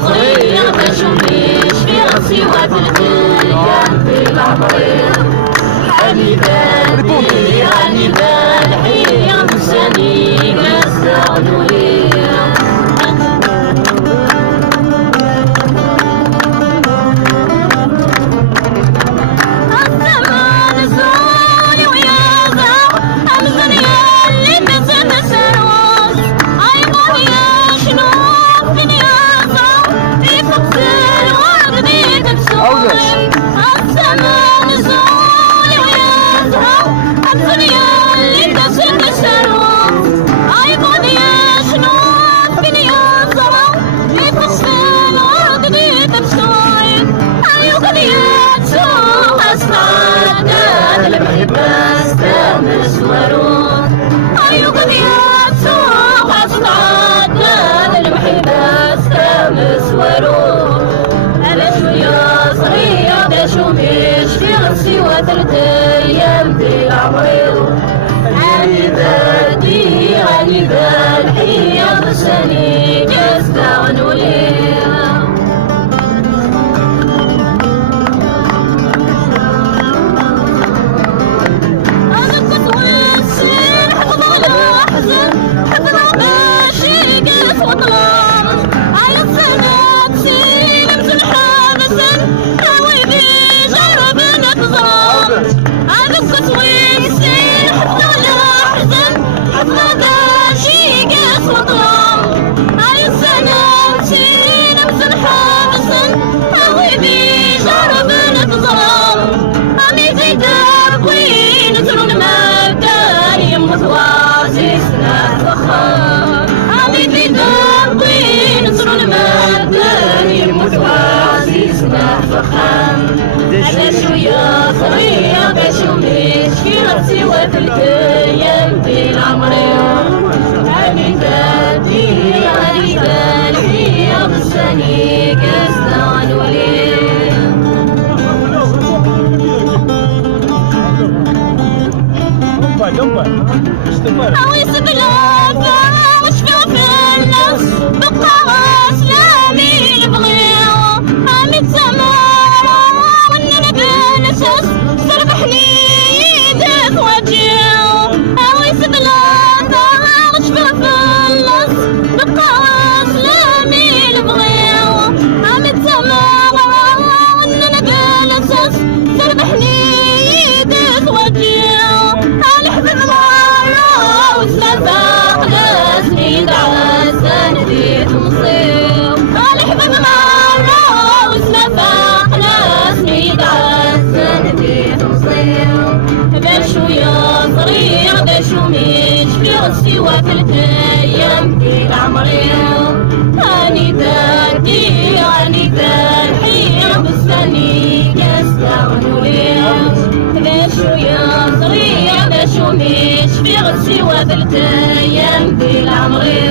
صغير باش مليش في راسي وثلاث ايام في العمري هاني بال حية مساني يستغنوا لي الزمان زولي ويازا الدنيا اللي تتسروس عيبوا يا شنو في نيازا في فقسر وردي تبسوي الزمان زولي ويازا الدنيا اللي تتسروس عيبوا يا شنو في نيازا في فقسر وردي تبسوي أيوك دياتو أصعد المحبة استعمل سوارون أيوك دياتو أصعد المحبة استعمل سوارون أنا شوية صغيرة باش ومش في راسي وثلاث أيام في العمري عاني بالحية بساني يستغنوا لي أنا شوية صغيرة باش ومش في راسي وثلاث أيام في العمري هاني بالحية بساني يستغنوا لي أويس بلافة وشفوا في الناس بقى سلامي يبغيو عمي سمارة واننا بنساس سربحني يدك وجيو أويس بلافة وشفوا في الناس بقى سلامي يبغيو عمي سمارة واننا بنساس سربحني يدك وجيو الحبيب مرة وثلاثة لازمي دعوة سنديت مصير الحبيب مرة وثلاثة لازمي دعوة سنديت مصير باش ويا صغير باش ومش في راسي وثلاث أيام في العمري هاني بالحية بساني يستغنوا لي باش ويا صغير باش ومش في راسي وثلاث أيام في العمري